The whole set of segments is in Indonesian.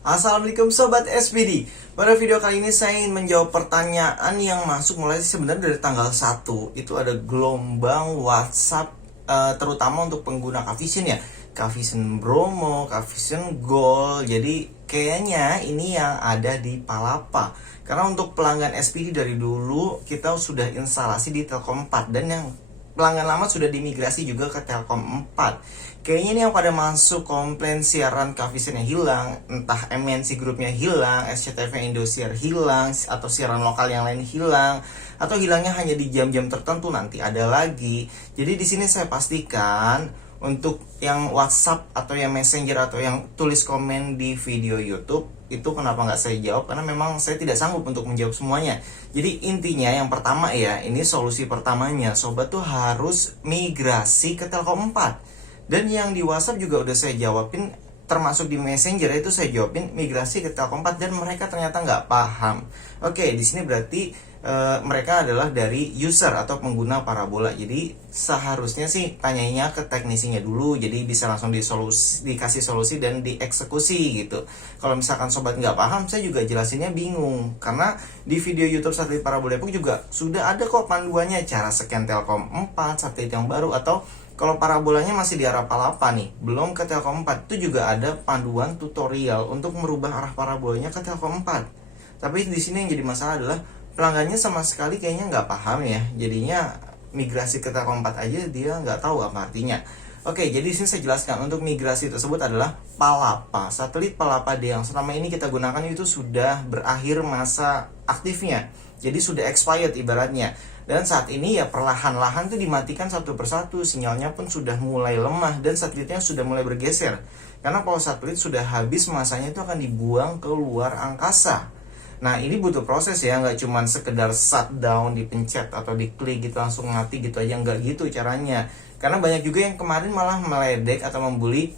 Assalamualaikum Sobat SPD. Pada video kali ini saya ingin menjawab pertanyaan yang masuk mulai sebenarnya dari tanggal 1. Itu ada gelombang WhatsApp terutama untuk pengguna Kavision ya. Kavision Bromo, Kavision Gold. Jadi kayaknya ini yang ada di Palapa. Karena untuk pelanggan SPD dari dulu kita sudah instalasi di Telkom 4 dan yang pelanggan lama sudah dimigrasi juga ke Telkom 4. Kayaknya ini yang pada masuk komplain siaran Kavisionnya hilang, entah MNC grupnya hilang, SCTV Indosiar hilang, atau siaran lokal yang lain hilang, atau hilangnya hanya di jam-jam tertentu nanti ada lagi. Jadi di sini saya pastikan untuk yang WhatsApp atau yang Messenger atau yang tulis komen di video YouTube itu kenapa nggak saya jawab, karena memang saya tidak sanggup untuk menjawab semuanya. Jadi intinya yang pertama ya, ini solusi pertamanya, sobat tuh harus migrasi ke Telkom 4. Dan yang di WhatsApp juga udah saya jawabin, termasuk di Messenger itu saya jawabin migrasi ke Telkom 4 dan mereka ternyata nggak paham. Oke, di sini berarti mereka adalah dari user atau pengguna parabola. Jadi seharusnya sih tanyanya ke teknisinya dulu, jadi bisa langsung dikasih solusi dan dieksekusi gitu. Kalau misalkan sobat nggak paham, saya juga jelasinnya bingung, karena di video YouTube satelit parabola Depok juga sudah ada kok panduannya, cara scan Telkom 4 satelit yang baru, atau kalau parabolanya masih di arah Palapa nih, belum ke Telkom 4, itu juga ada panduan tutorial untuk merubah arah parabolanya ke Telkom 4. Tapi di sini yang jadi masalah adalah pelanggannya sama sekali kayaknya nggak paham ya. Jadinya migrasi ke Telkom 4 aja dia nggak tahu apa artinya. Oke, jadi di sini saya jelaskan untuk migrasi tersebut adalah Palapa. Satelit Palapa D yang selama ini kita gunakan itu sudah berakhir masa aktifnya. Jadi sudah expired ibaratnya. Dan saat ini ya perlahan-lahan tuh dimatikan satu persatu, sinyalnya pun sudah mulai lemah dan satelitnya sudah mulai bergeser. Karena kalau satelit sudah habis masanya itu akan dibuang ke luar angkasa. Nah ini butuh proses ya, nggak cuma sekedar shutdown, dipencet atau diklik gitu langsung mati gitu aja, nggak gitu caranya. Karena banyak juga yang kemarin malah meledek atau membuli,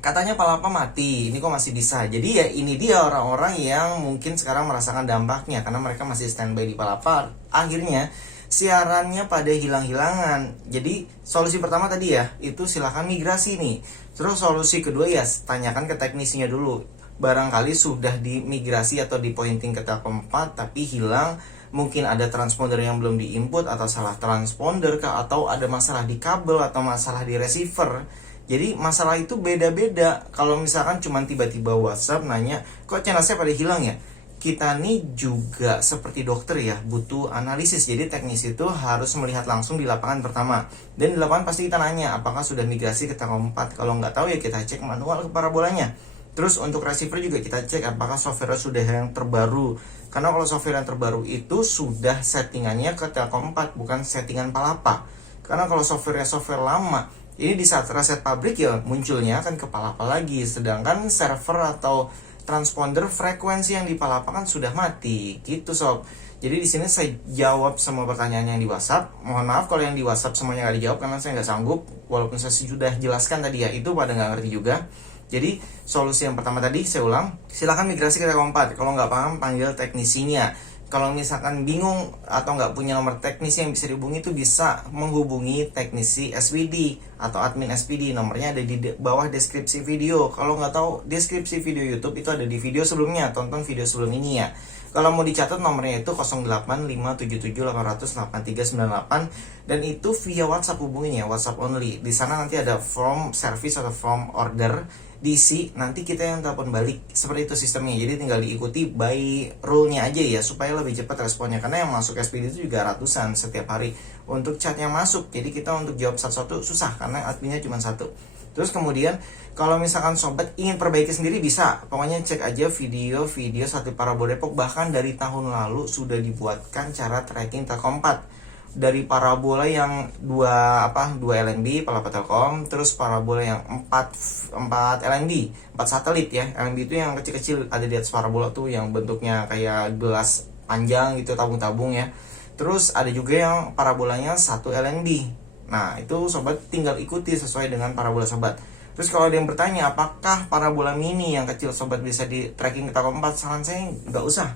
katanya Palapa mati, ini kok masih bisa. Jadi ya ini dia orang-orang yang mungkin sekarang merasakan dampaknya karena mereka masih standby di Palapa. Akhirnya siarannya pada hilang-hilangan. Jadi solusi pertama tadi ya, itu silahkan migrasi nih. Terus solusi kedua ya, tanyakan ke teknisinya dulu. Barangkali sudah dimigrasi atau di pointing ke Telkom 4 tapi hilang, mungkin ada transponder yang belum diinput atau salah transponder kah, atau ada masalah di kabel atau masalah di receiver. Jadi masalah itu beda-beda. Kalau misalkan cuma tiba-tiba WhatsApp nanya, kok channel saya pada hilang ya? Kita nih juga seperti dokter ya, butuh analisis. Jadi teknis itu harus melihat langsung di lapangan pertama. Dan di lapangan pasti kita nanya, apakah sudah migrasi ke Telkom 4? Kalau nggak tahu ya kita cek manual ke parabolanya. Terus untuk receiver juga kita cek apakah software sudah yang terbaru. Karena kalau software yang terbaru itu sudah settingannya ke Telkom 4, bukan settingan Palapa. Karena kalau software lama, ini di saat reset pabrik ya munculnya akan ke Palapa lagi. Sedangkan server atau transponder frekuensi yang di Palapa kan sudah mati gitu sob. Jadi di sini saya jawab semua pertanyaan yang di WhatsApp. Mohon maaf kalau yang di WhatsApp semuanya nggak dijawab karena saya nggak sanggup. Walaupun saya sudah jelaskan tadi ya, itu pada nggak ngerti juga. Jadi solusi yang pertama tadi saya ulang, silahkan migrasi ke Telkom 4. Kalau nggak paham panggil teknisinya. Kalau misalkan bingung atau nggak punya nomor teknisi yang bisa dihubungi, itu bisa menghubungi teknisi SPD atau admin SPD. Nomornya ada di bawah deskripsi video. Kalau nggak tahu deskripsi video YouTube itu ada di video sebelumnya. Tonton video sebelum ini ya. Kalau mau dicatat nomornya itu 0857783898 dan itu via WhatsApp hubunginya, WhatsApp only. Di sana nanti ada form service atau form order, diisi, nanti kita yang telepon balik. Seperti itu sistemnya. Jadi tinggal diikuti by rule-nya aja ya, supaya lebih cepat responnya. Karena yang masuk SPD itu juga ratusan setiap hari untuk chat yang masuk. Jadi kita untuk jawab satu-satu susah karena adminnya cuma satu. Terus kemudian kalau misalkan sobat ingin perbaiki sendiri bisa, pokoknya cek aja video-video satelit parabola Depok. Bahkan dari tahun lalu sudah dibuatkan cara tracking Telkom 4 dari parabola yang 2 LNB Palapa Telkom, terus parabola yang 4 LNB, 4 satelit ya. LNB itu yang kecil-kecil ada di atas parabola tuh yang bentuknya kayak gelas panjang gitu, tabung-tabung ya. Terus ada juga yang parabolanya 1 LNB. Nah itu sobat tinggal ikuti sesuai dengan parabola sobat. Terus kalau ada yang bertanya apakah parabola mini yang kecil sobat bisa di tracking ke Telkom 4, saran saya nggak usah.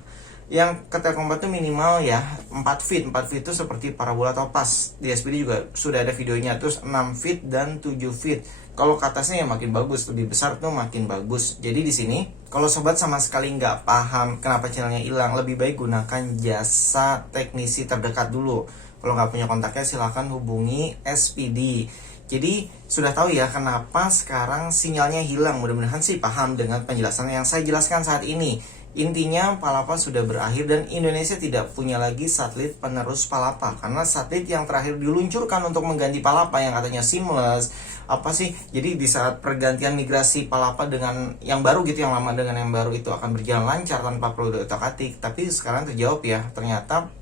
Yang ke Telkom 4 itu minimal ya 4 feet. 4 feet itu seperti parabola topas. Di SPD juga sudah ada videonya. Terus 6 feet dan 7 feet. Kalau ke atasnya ya makin bagus, lebih besar tuh makin bagus. Jadi di sini kalau sobat sama sekali nggak paham kenapa channelnya hilang, lebih baik gunakan jasa teknisi terdekat dulu. Kalau nggak punya kontaknya silahkan hubungi SPD. Jadi sudah tahu ya kenapa sekarang sinyalnya hilang. Mudah-mudahan sih paham dengan penjelasan yang saya jelaskan saat ini. Intinya Palapa sudah berakhir dan Indonesia tidak punya lagi satelit penerus Palapa. Karena satelit yang terakhir diluncurkan untuk mengganti Palapa yang katanya seamless, apa sih? Jadi di saat pergantian migrasi Palapa dengan yang baru gitu, yang lama dengan yang baru itu akan berjalan lancar tanpa perlu diotak-atik. Tapi sekarang terjawab ya, ternyata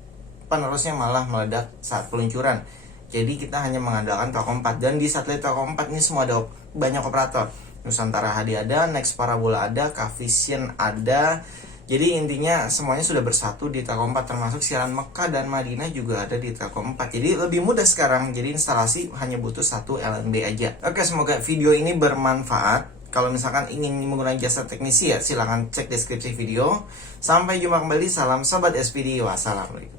penerusnya malah meledak saat peluncuran. Jadi kita hanya mengandalkan Telkom 4. Dan di satelit Telkom 4 ini semua ada banyak operator. Nusantara HD ada, Next Parabola ada, Kavision ada. Jadi intinya semuanya sudah bersatu di Telkom 4, termasuk siaran Mekah dan Madinah juga ada di Telkom 4. Jadi lebih mudah sekarang. Jadi instalasi hanya butuh satu LNB aja. Oke, semoga video ini bermanfaat. Kalau misalkan ingin menggunakan jasa teknisi ya silahkan cek deskripsi video. Sampai jumpa kembali. Salam Sobat SPD. Wassalamualaikum.